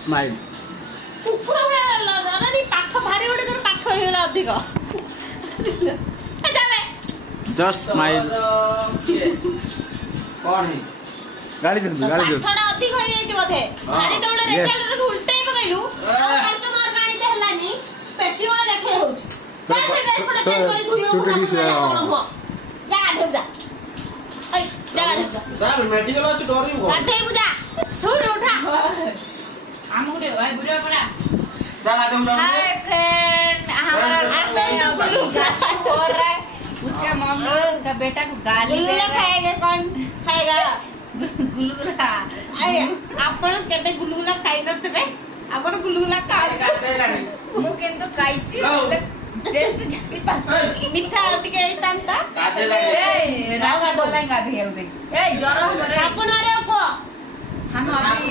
Smile कुकुर अरे पाख भारी गोटे तोर पाख होइगला अधिक जाबे जस्ट स्माइल कौन है गाड़ी दे थोड़ा अधिक होई जाई बोधे भारी दौड़े Yes. रेचल रे उल्टे पकइलु पांच मार गाड़ी दे हलानी पेशी गोटे देखे होछ जा से ड्रेस पटे चेंज करी धुइयो चुटकी से जा गाधो जा ए जा गाधो जा साहब मेडिकल अछि डर ही गाधे बुझा थोड़ उठा हमू रे भाई बुढ़ा पड़ा चला दे हाय फ्रेंड हमारा आसे तो गुलगुला हो रहा है उसका मम्मी उसका बेटा को गाली दे गुलगुला रहा है खाएगा कौन खाएगा गुलगुला आए आपण केबे गुलगुला खाइ नतबे आपण गुलगुला खाए मु किंतु खाइছি टेस्ट जाति पा मिठा अधिक एतांता काटे लागे ए रागा बोलाई गाधी हेउ दे ए जरा हमरे आपण रे को हम अभी